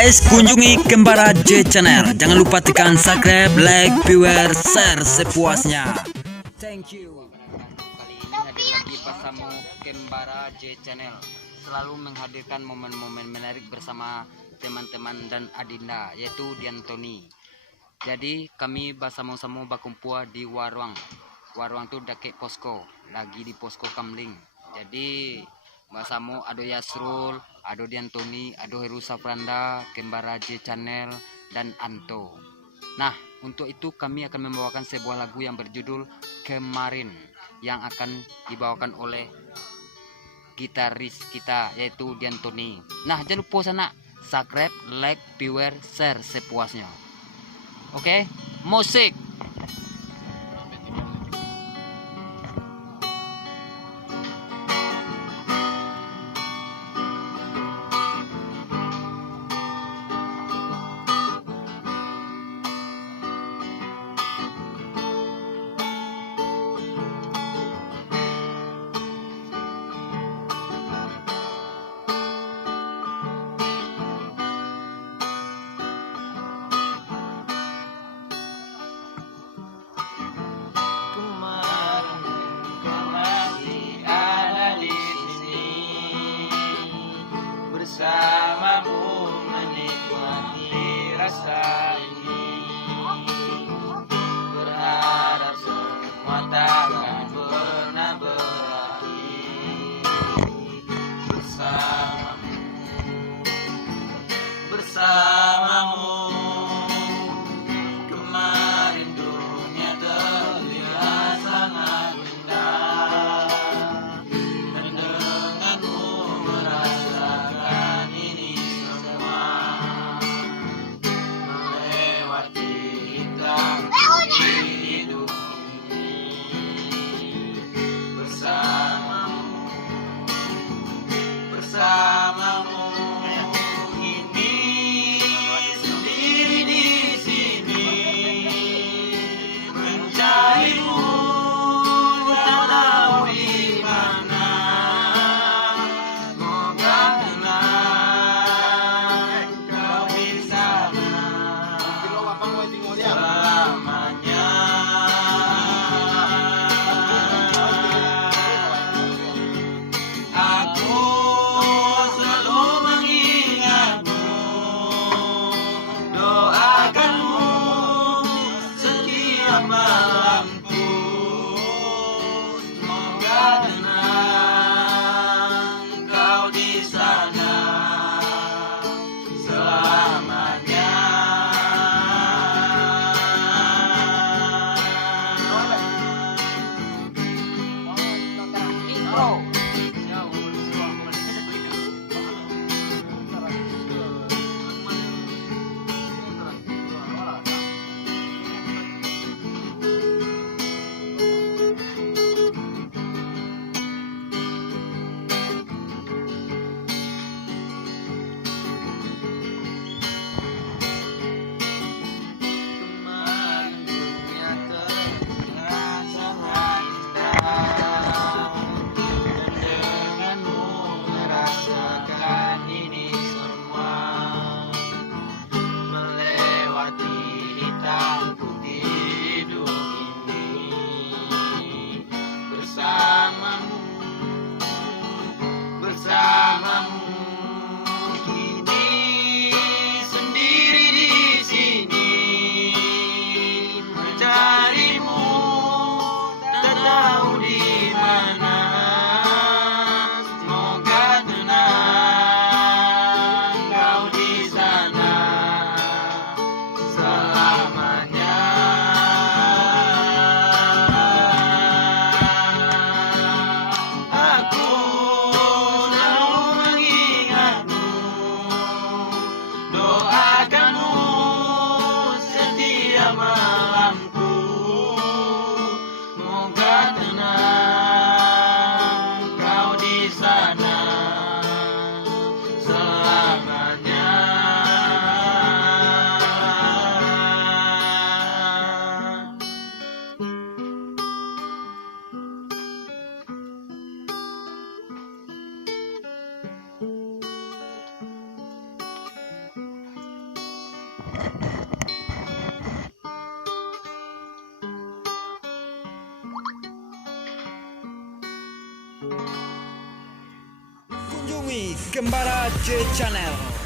Guys, kunjungi Kembara J Channel. Jangan lupa tekan subscribe, like, viewer, share sepuasnya. Thank you. Kali ini hadir lagi bersama Kembara J Channel, selalu menghadirkan momen-momen menarik bersama teman-teman dan Adinda, yaitu Diantoni. Jadi kami bersama-sama berkumpul di warung tuh dekat posko, lagi di posko Kamling. Jadi bersama ada Yasrul, ada Diantoni, ada Heru Safranda, Kembara J Channel, dan Anto. Nah, untuk itu kami akan membawakan sebuah lagu yang berjudul Kemarin, yang akan dibawakan oleh gitaris kita, yaitu Diantoni. Nah, jangan lupa sana subscribe, like, viewer, share sepuasnya. Oke, musik. Bersamamu menikmati rasa ini, berharap semua takkan pernah berakhir. Bersamamu kemarin dunia terlihat sangat indah, dan denganmu merasakan ini semua, melewati hitam di hidup ini. Bersamamu ini Kunjungi Kembara J Channel.